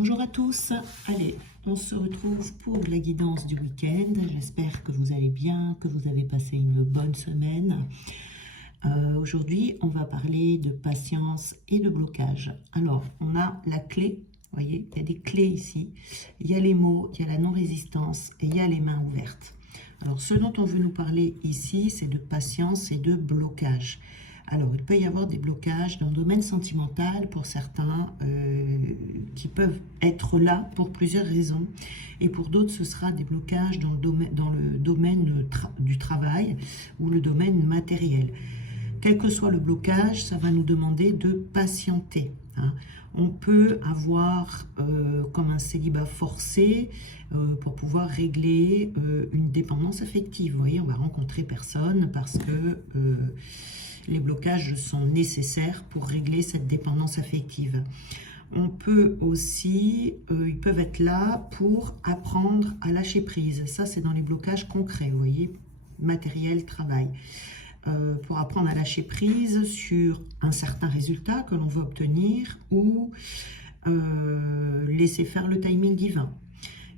Bonjour à tous, allez, on se retrouve pour la guidance du week-end. J'espère que vous allez bien, que vous avez passé une bonne semaine. Aujourd'hui, on va parler de patience et de blocage. Alors, on a la clé, vous voyez, il y a des clés ici. Il y a les mots, il y a la non-résistance et il y a les mains ouvertes. Alors, ce dont on veut nous parler ici, c'est de patience et de blocage. Alors, il peut y avoir des blocages dans le domaine sentimental pour certains qui peuvent être là pour plusieurs raisons. Et pour d'autres, ce sera des blocages dans le domaine du travail ou le domaine matériel. Quel que soit le blocage, ça va nous demander de patienter. On peut avoir comme un célibat forcé pour pouvoir régler une dépendance affective. Vous voyez, on va rencontrer personne parce que les blocages sont nécessaires pour régler cette dépendance affective. On peut aussi, ils peuvent être là pour apprendre à lâcher prise. Ça, c'est dans les blocages concrets, vous voyez, matériel, travail. Pour apprendre à lâcher prise sur un certain résultat que l'on veut obtenir ou laisser faire le timing divin.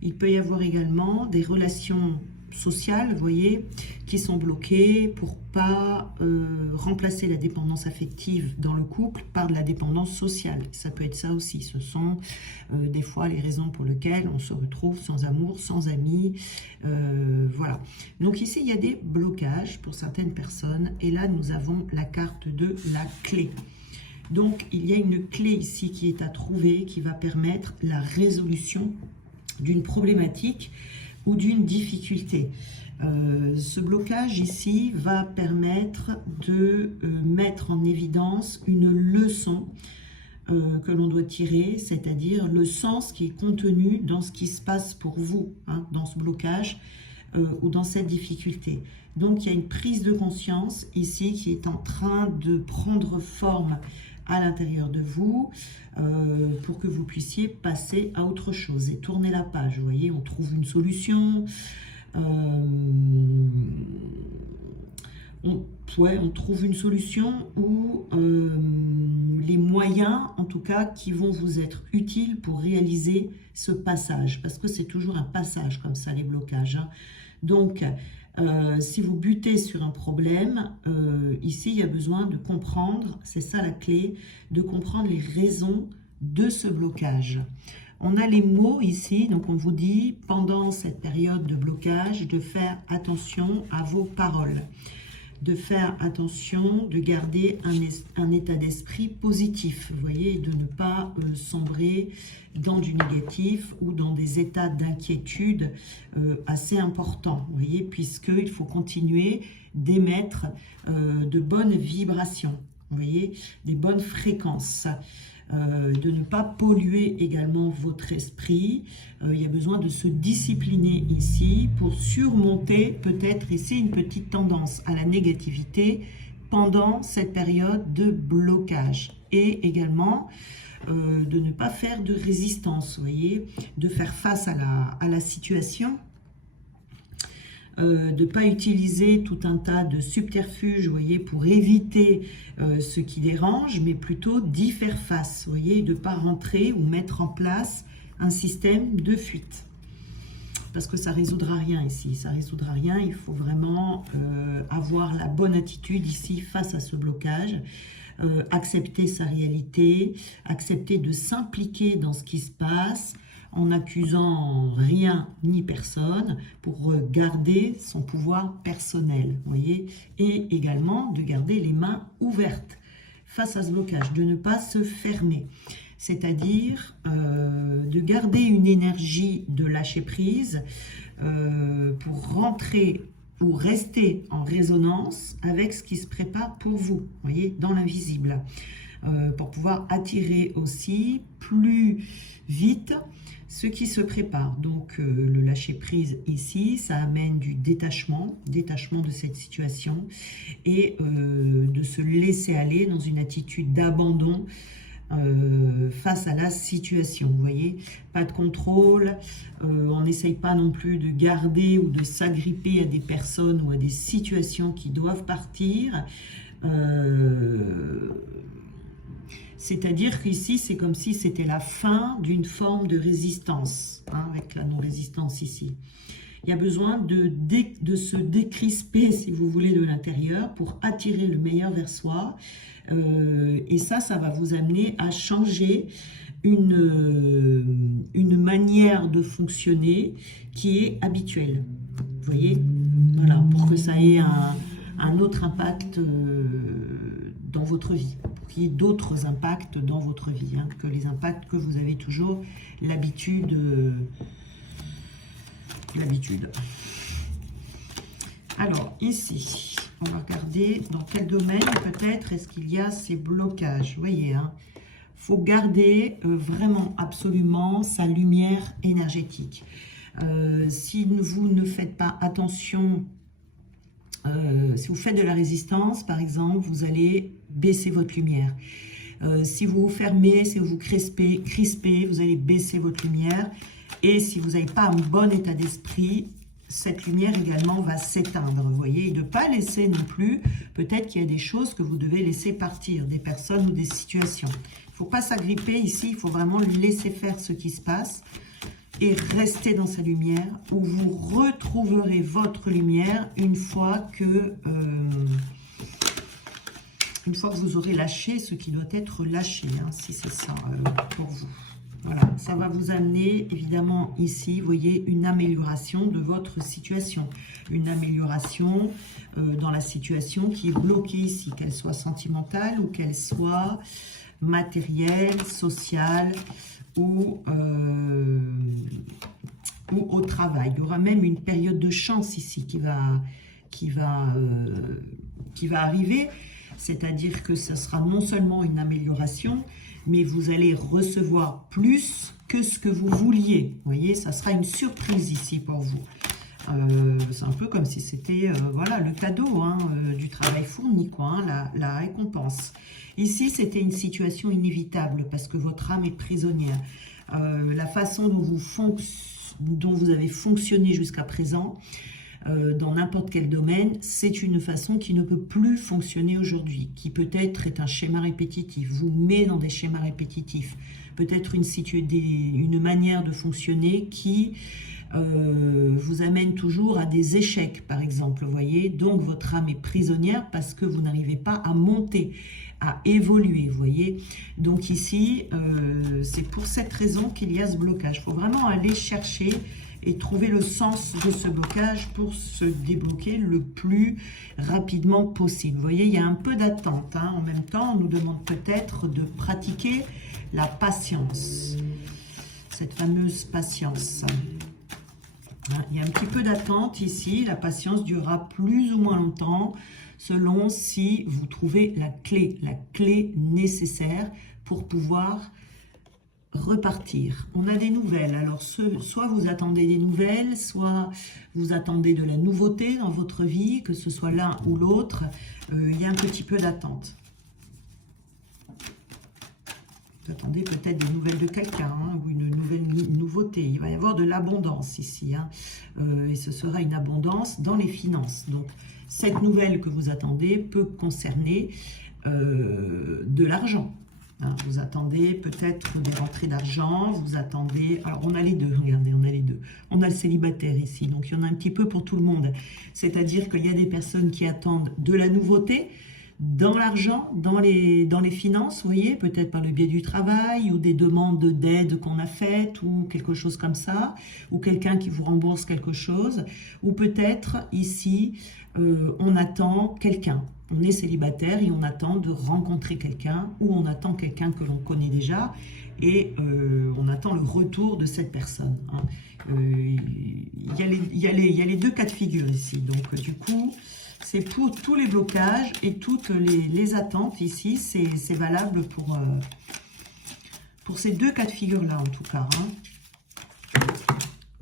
Il peut y avoir également des relations sociales, vous voyez, qui sont bloquées pour pas remplacer la dépendance affective dans le couple par de la dépendance sociale. Ça peut être ça aussi. Ce sont des fois les raisons pour lesquelles on se retrouve sans amour, sans amis. Voilà. Donc ici, il y a des blocages pour certaines personnes. Et là, nous avons la carte de la clé. Donc, il y a une clé ici qui est à trouver, qui va permettre la résolution d'une problématique ou d'une difficulté. Ce blocage ici va permettre de mettre en évidence une leçon que l'on doit tirer, c'est-à-dire le sens qui est contenu dans ce qui se passe pour vous, dans ce blocage ou dans cette difficulté. Donc il y a une prise de conscience ici qui est en train de prendre forme à l'intérieur de vous pour que vous puissiez passer à autre chose et tourner la page. Vous voyez, on trouve une solution, on trouve une solution ou les moyens, en tout cas, qui vont vous être utiles pour réaliser ce passage, parce que c'est toujours un passage comme ça, les blocages. Donc, si vous butez sur un problème, ici, il y a besoin de comprendre, c'est ça la clé, de comprendre les raisons de ce blocage. On a les mots ici, donc on vous dit, pendant cette période de blocage, de faire attention à vos paroles, de faire attention, de garder un état d'esprit positif, vous voyez, de ne pas sombrer dans du négatif ou dans des états d'inquiétude assez importants, vous voyez, puisqu'il faut continuer d'émettre de bonnes vibrations, vous voyez, des bonnes fréquences. De ne pas polluer également votre esprit. Il y a besoin de se discipliner ici pour surmonter peut-être ici une petite tendance à la négativité pendant cette période de blocage. Et également de ne pas faire de résistance, vous voyez, de faire face à la situation. De ne pas utiliser tout un tas de subterfuges, vous voyez, pour éviter ce qui dérange, mais plutôt d'y faire face, vous voyez, de ne pas rentrer ou mettre en place un système de fuite. Parce que ça ne résoudra rien ici, ça ne résoudra rien, il faut vraiment avoir la bonne attitude ici face à ce blocage, accepter sa réalité, accepter de s'impliquer dans ce qui se passe, en n'accusant rien ni personne pour garder son pouvoir personnel, vous voyez, et également de garder les mains ouvertes face à ce blocage, de ne pas se fermer, c'est-à-dire de garder une énergie de lâcher prise pour rentrer ou rester en résonance avec ce qui se prépare pour vous, vous voyez, dans l'invisible, pour pouvoir attirer aussi plus vite ce qui se prépare. Donc le lâcher prise ici, ça amène du détachement de cette situation et de se laisser aller dans une attitude d'abandon face à la situation, vous voyez, pas de contrôle, on n'essaye pas non plus de garder ou de s'agripper à des personnes ou à des situations qui doivent partir, C'est-à-dire qu'ici, c'est comme si c'était la fin d'une forme de résistance, hein, avec la non-résistance ici. Il y a besoin de se décrisper, si vous voulez, de l'intérieur pour attirer le meilleur vers soi. Et ça va vous amener à changer une manière de fonctionner qui est habituelle. Vous voyez? Voilà, pour que ça ait un autre impact dans votre vie, pour qu'il y ait d'autres impacts dans votre vie, hein, que les impacts que vous avez toujours l'habitude. Alors, ici, on va regarder dans quel domaine, peut-être, est-ce qu'il y a ces blocages. Vous voyez, hein, faut garder vraiment, absolument, sa lumière énergétique. Si vous ne faites pas attention, si vous faites de la résistance, par exemple, vous allez baisser votre lumière. Si vous vous fermez, si vous vous crispez, vous allez baisser votre lumière. Et si vous n'avez pas un bon état d'esprit, cette lumière également va s'éteindre, vous voyez. Et de ne pas laisser non plus, peut-être qu'il y a des choses que vous devez laisser partir, des personnes ou des situations. Il ne faut pas s'agripper ici, il faut vraiment laisser faire ce qui se passe et rester dans sa lumière, où vous retrouverez votre lumière une fois que vous aurez lâché ce qui doit être lâché, hein, si c'est ça pour vous. Voilà, ça va vous amener évidemment ici, vous voyez, une amélioration de votre situation. Une amélioration dans la situation qui est bloquée ici, qu'elle soit sentimentale ou qu'elle soit matérielle, sociale ou au travail. Il y aura même une période de chance ici qui va arriver. C'est-à-dire que ce sera non seulement une amélioration, mais vous allez recevoir plus que ce que vous vouliez. Vous voyez, ça sera une surprise ici pour vous. C'est un peu comme si c'était voilà, le cadeau, hein, du travail fourni, quoi, hein, la récompense. Ici, c'était une situation inévitable parce que votre âme est prisonnière. La façon dont vous avez fonctionné jusqu'à présent, dans n'importe quel domaine, c'est une façon qui ne peut plus fonctionner aujourd'hui, qui peut-être est un schéma répétitif, vous met dans des schémas répétitifs, peut-être une manière de fonctionner qui vous amène toujours à des échecs, par exemple, vous voyez. Donc votre âme est prisonnière parce que vous n'arrivez pas à monter, à évoluer, vous voyez. Donc ici, c'est pour cette raison qu'il y a ce blocage. Il faut vraiment aller chercher et trouver le sens de ce blocage pour se débloquer le plus rapidement possible. Vous voyez, il y a un peu d'attente, hein. En même temps, on nous demande peut-être de pratiquer la patience, cette fameuse patience. Il y a un petit peu d'attente ici, la patience durera plus ou moins longtemps, selon si vous trouvez la clé nécessaire pour pouvoir repartir. On a des nouvelles, alors soit vous attendez des nouvelles, soit vous attendez de la nouveauté dans votre vie, que ce soit l'un ou l'autre, il y a un petit peu d'attente. Vous attendez peut-être des nouvelles de quelqu'un, hein, ou une nouvelle nouveauté. Il va y avoir de l'abondance ici, hein, et ce sera une abondance dans les finances. Donc cette nouvelle que vous attendez peut concerner de l'argent. Vous attendez peut-être des rentrées d'argent, vous attendez... Alors, on a les deux, regardez, on a les deux. On a le célibataire ici, donc il y en a un petit peu pour tout le monde. C'est-à-dire qu'il y a des personnes qui attendent de la nouveauté dans l'argent, dans les finances, vous voyez, peut-être par le biais du travail ou des demandes d'aide qu'on a faites ou quelque chose comme ça, ou quelqu'un qui vous rembourse quelque chose, ou peut-être ici, on attend quelqu'un. On est célibataire et on attend de rencontrer quelqu'un, ou on attend quelqu'un que l'on connaît déjà, et on attend le retour de cette personne, hein. Il y a les deux cas de figure ici, donc du coup, c'est pour tous les blocages et toutes les attentes ici, c'est valable pour ces deux cas de figure-là en tout cas, hein.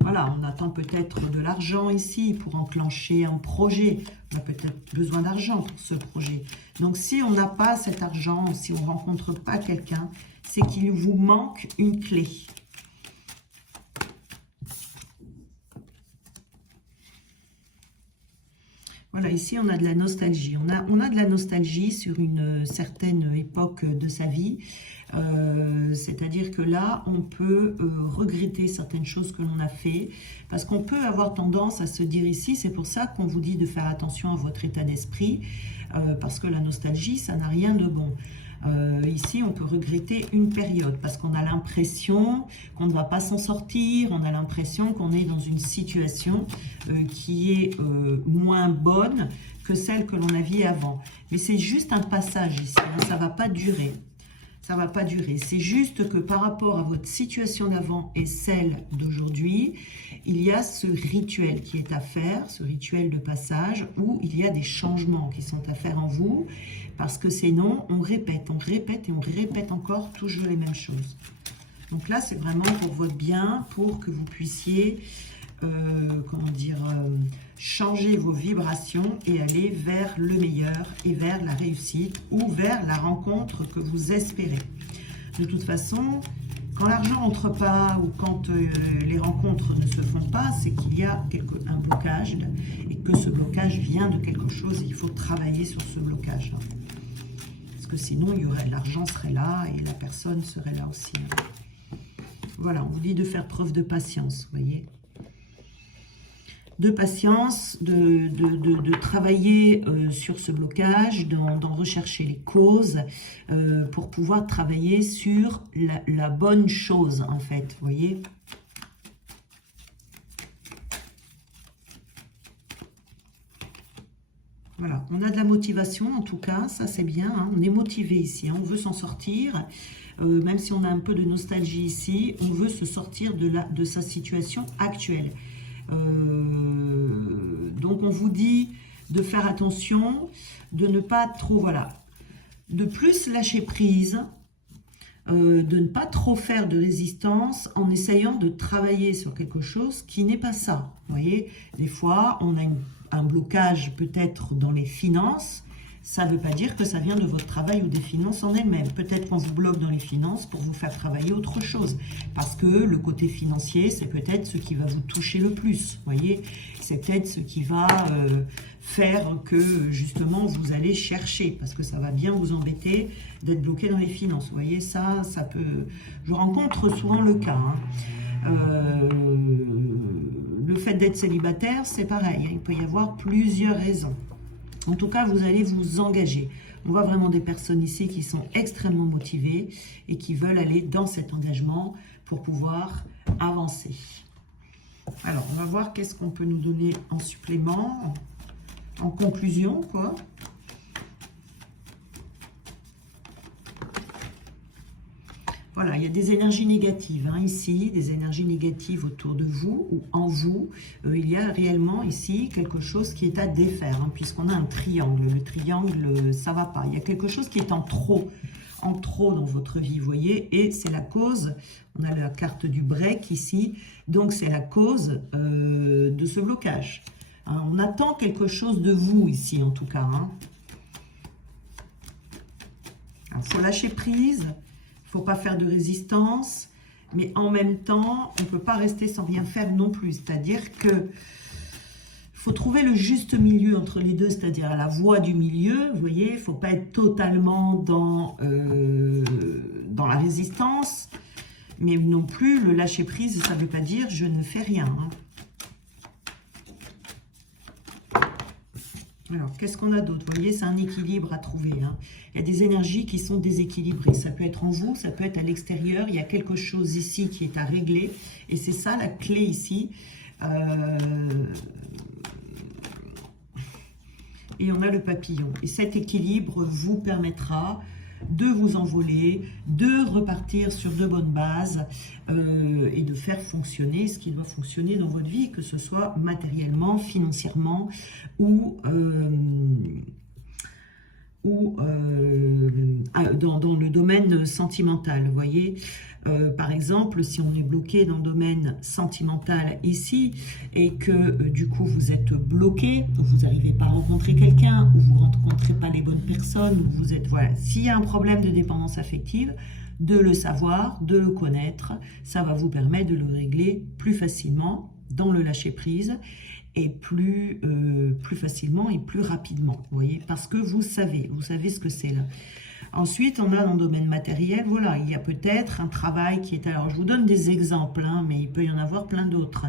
Voilà, on attend peut-être de l'argent ici pour enclencher un projet. On a peut-être besoin d'argent pour ce projet. Donc, si on n'a pas cet argent, si on ne rencontre pas quelqu'un, c'est qu'il vous manque une clé. Voilà, ici on a de la nostalgie. On a de la nostalgie sur une certaine époque de sa vie. C'est-à-dire que là, on peut regretter certaines choses que l'on a fait, parce qu'on peut avoir tendance à se dire ici, c'est pour ça qu'on vous dit de faire attention à votre état d'esprit, parce que la nostalgie, ça n'a rien de bon. Ici, on peut regretter une période parce qu'on a l'impression qu'on ne va pas s'en sortir, on a l'impression qu'on est dans une situation qui est moins bonne que celle que l'on avait avant. Mais c'est juste un passage ici, hein, ça ne va pas durer. Ça ne va pas durer. C'est juste que par rapport à votre situation d'avant et celle d'aujourd'hui, il y a ce rituel qui est à faire, ce rituel de passage, où il y a des changements qui sont à faire en vous, parce que sinon, on répète et on répète encore toujours les mêmes choses. Donc là, c'est vraiment pour votre bien, pour que vous puissiez, changer vos vibrations et aller vers le meilleur et vers la réussite ou vers la rencontre que vous espérez. De toute façon, quand l'argent n'entre pas ou quand les rencontres ne se font pas, c'est qu'il y a un blocage et que ce blocage vient de quelque chose et il faut travailler sur ce blocage. Parce que sinon, l'argent serait là et la personne serait là aussi. Voilà, on vous dit de faire preuve de patience, vous voyez. De patience, de travailler sur ce blocage, d'en rechercher les causes pour pouvoir travailler sur la bonne chose, en fait, vous voyez. Voilà, on a de la motivation, en tout cas, ça c'est bien, hein, on est motivé ici, hein, on veut s'en sortir, même si on a un peu de nostalgie ici, on veut se sortir de sa situation actuelle. Donc on vous dit de faire attention, de ne pas trop, voilà, de plus lâcher prise, de ne pas trop faire de résistance en essayant de travailler sur quelque chose qui n'est pas ça. Vous voyez, des fois on a un blocage peut-être dans les finances, ça ne veut pas dire que ça vient de votre travail ou des finances en elles-mêmes. Peut-être qu'on vous bloque dans les finances pour vous faire travailler autre chose. Parce que le côté financier, c'est peut-être ce qui va vous toucher le plus. Vous voyez, c'est peut-être ce qui va faire que, justement, vous allez chercher. Parce que ça va bien vous embêter d'être bloqué dans les finances. Vous voyez, ça peut... Je rencontre souvent le cas. Hein. Le fait d'être célibataire, c'est pareil. Hein. Il peut y avoir plusieurs raisons. En tout cas, vous allez vous engager. On voit vraiment des personnes ici qui sont extrêmement motivées et qui veulent aller dans cet engagement pour pouvoir avancer. Alors, on va voir qu'est-ce qu'on peut nous donner en supplément, en conclusion, quoi. Voilà, il y a des énergies négatives, hein, ici, des énergies négatives autour de vous ou en vous. Il y a réellement ici quelque chose qui est à défaire, hein, puisqu'on a un triangle. Le triangle, ça ne va pas. Il y a quelque chose qui est en trop dans votre vie, vous voyez, et c'est la cause, on a la carte du break ici, donc c'est la cause de ce blocage. Hein, on attend quelque chose de vous ici, en tout cas. Hein. Il faut lâcher prise. Il ne faut pas faire de résistance, mais en même temps, on ne peut pas rester sans rien faire non plus. C'est-à-dire que faut trouver le juste milieu entre les deux, c'est-à-dire la voie du milieu, vous voyez, il ne faut pas être totalement dans la résistance, mais non plus le lâcher prise, ça ne veut pas dire je ne fais rien. Hein. Alors, qu'est-ce qu'on a d'autre? Vous voyez, c'est un équilibre à trouver. Hein. Il y a des énergies qui sont déséquilibrées. Ça peut être en vous, ça peut être à l'extérieur. Il y a quelque chose ici qui est à régler. Et c'est ça la clé ici. Et on a le papillon. Et cet équilibre vous permettra de vous envoler, de repartir sur de bonnes bases et de faire fonctionner ce qui doit fonctionner dans votre vie, que ce soit matériellement, financièrement ou dans le domaine sentimental, vous voyez. Par exemple, si on est bloqué dans le domaine sentimental ici et que du coup vous êtes bloqué, vous n'arrivez pas à rencontrer quelqu'un ou vous ne rencontrez pas les bonnes personnes, ou vous êtes, voilà, s'il y a un problème de dépendance affective, de le savoir, de le connaître, ça va vous permettre de le régler plus facilement dans le lâcher prise et plus facilement et plus rapidement, vous voyez, parce que vous savez ce que c'est là. Ensuite, on a dans le domaine matériel, voilà, il y a peut-être un travail qui est... Alors, je vous donne des exemples, hein, mais il peut y en avoir plein d'autres.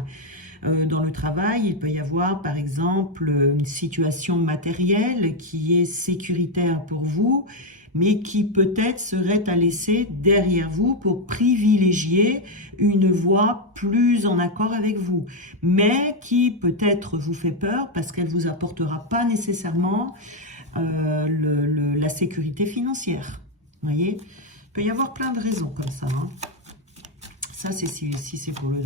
Dans le travail, il peut y avoir, par exemple, une situation matérielle qui est sécuritaire pour vous, mais qui peut-être serait à laisser derrière vous pour privilégier une voie plus en accord avec vous, mais qui peut-être vous fait peur parce qu'elle ne vous apportera pas nécessairement la sécurité financière. Vous voyez, il peut y avoir plein de raisons comme ça. Hein. Ça, c'est si c'est pour le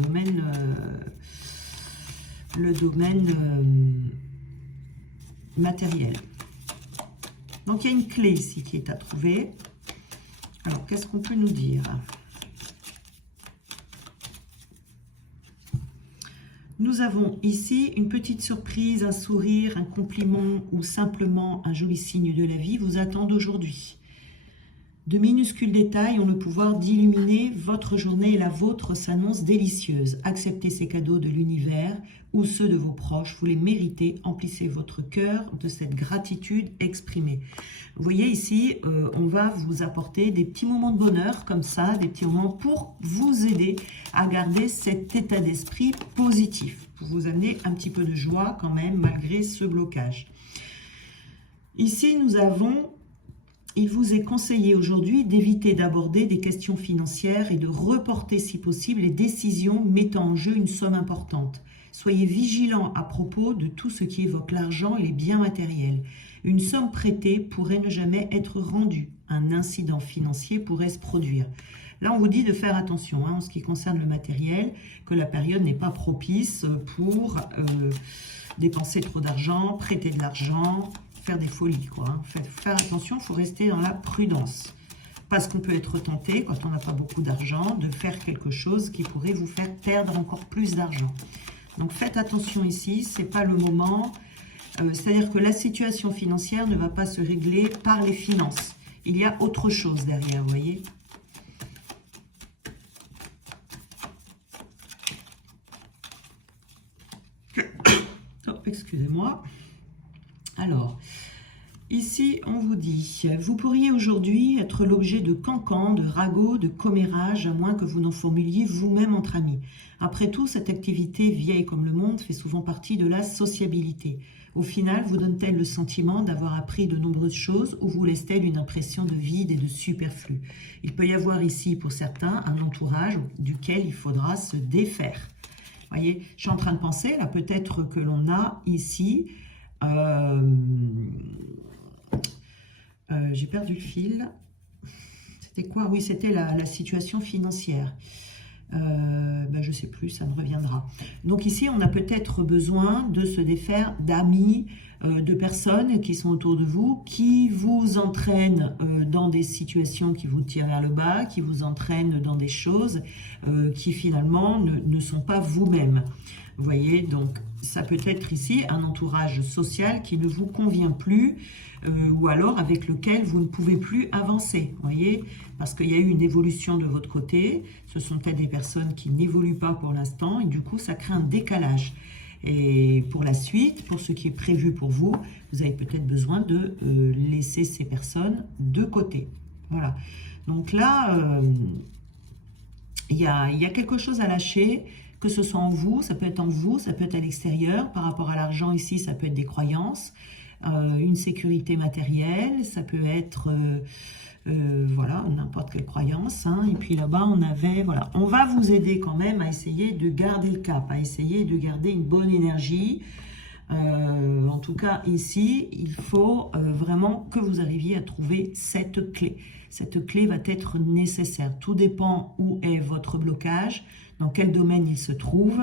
domaine matériel. Donc, il y a une clé ici qui est à trouver. Alors, qu'est-ce qu'on peut nous dire? Nous avons ici une petite surprise, un sourire, un compliment ou simplement un joli signe de la vie vous attendent aujourd'hui. De minuscules détails ont le pouvoir d'illuminer votre journée et la vôtre s'annonce délicieuse. Acceptez ces cadeaux de l'univers ou ceux de vos proches, vous les méritez. Emplissez votre cœur de cette gratitude exprimée. Vous voyez ici, on va vous apporter des petits moments de bonheur comme ça, des petits moments pour vous aider à garder cet état d'esprit positif, pour vous amener un petit peu de joie quand même malgré ce blocage. Ici, nous avons... Il vous est conseillé aujourd'hui d'éviter d'aborder des questions financières et de reporter si possible les décisions mettant en jeu une somme importante. Soyez vigilant à propos de tout ce qui évoque l'argent et les biens matériels. Une somme prêtée pourrait ne jamais être rendue. Un incident financier pourrait se produire. Là, on vous dit de faire attention en ce qui concerne le matériel, que la période n'est pas propice pour dépenser trop d'argent, prêter de l'argent, faire des folies, quoi. Hein. Faire attention, il faut rester dans la prudence. Parce qu'on peut être tenté, quand on n'a pas beaucoup d'argent, de faire quelque chose qui pourrait vous faire perdre encore plus d'argent. Donc faites attention ici, ce n'est pas le moment. C'est-à-dire que la situation financière ne va pas se régler par les finances. Il y a autre chose derrière, vous voyez. Oh, excusez-moi. Alors, ici, on vous dit, vous pourriez aujourd'hui être l'objet de cancans, de ragots, de commérages, à moins que vous n'en formuliez vous-même entre amis. Après tout, cette activité vieille comme le monde fait souvent partie de la sociabilité. Au final, vous donne-t-elle le sentiment d'avoir appris de nombreuses choses ou vous laisse-t-elle une impression de vide et de superflu? Il peut y avoir ici, pour certains, un entourage duquel il faudra se défaire. Vous voyez, je suis en train de penser, là, peut-être que l'on a ici... j'ai perdu le fil. C'était quoi? Oui, c'était la situation financière. Je ne sais plus, ça me reviendra. Donc ici, on a peut-être besoin de se défaire d'amis, de personnes qui sont autour de vous, qui vous entraînent dans des situations qui vous tirent vers le bas, qui vous entraînent dans des choses qui finalement ne sont pas vous-même. Vous voyez, donc ça peut être ici un entourage social qui ne vous convient plus ou alors avec lequel vous ne pouvez plus avancer, vous voyez, parce qu'il y a eu une évolution de votre côté, ce sont peut-être des personnes qui n'évoluent pas pour l'instant et du coup ça crée un décalage. Et pour la suite, pour ce qui est prévu pour vous, vous avez peut-être besoin de laisser ces personnes de côté. Voilà, donc là, il y a quelque chose à lâcher, que ce soit en vous, ça peut être en vous, ça peut être à l'extérieur. Par rapport à l'argent ici, ça peut être des croyances, une sécurité matérielle, ça peut être voilà, n'importe quelle croyance. Hein. Et puis là-bas, on avait, voilà, on va vous aider quand même à essayer de garder le cap, à essayer de garder une bonne énergie. En tout cas, ici, il faut vraiment que vous arriviez à trouver cette clé. Cette clé va être nécessaire. Tout dépend où est votre blocage, dans quel domaine il se trouve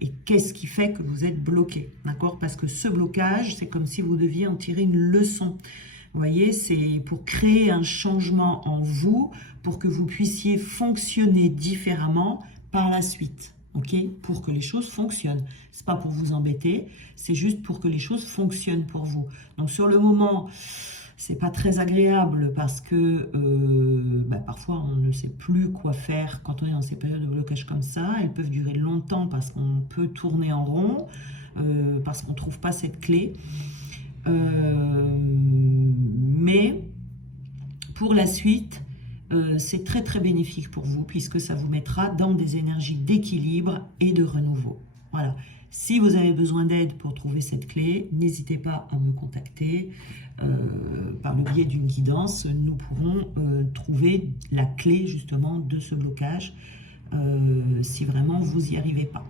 et qu'est-ce qui fait que vous êtes bloqué. D'accord? Parce que ce blocage, c'est comme si vous deviez en tirer une leçon. Vous voyez, c'est pour créer un changement en vous, pour que vous puissiez fonctionner différemment par la suite. Ok, pour que les choses fonctionnent. C'est pas pour vous embêter, c'est juste pour que les choses fonctionnent pour vous. Donc sur le moment, c'est pas très agréable parce que parfois on ne sait plus quoi faire quand on est dans ces périodes de blocage comme ça. Elles peuvent durer longtemps parce qu'on peut tourner en rond. parce qu'on ne trouve pas cette clé. Mais pour la suite, c'est très très bénéfique pour vous puisque ça vous mettra dans des énergies d'équilibre et de renouveau. Voilà. Si vous avez besoin d'aide pour trouver cette clé, n'hésitez pas à me contacter. Par le biais d'une guidance, nous pourrons trouver la clé justement de ce blocage si vraiment vous n'y arrivez pas.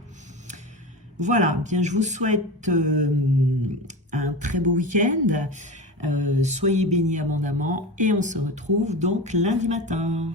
Voilà, bien je vous souhaite un très beau week-end. Soyez bénis abondamment et on se retrouve donc lundi matin.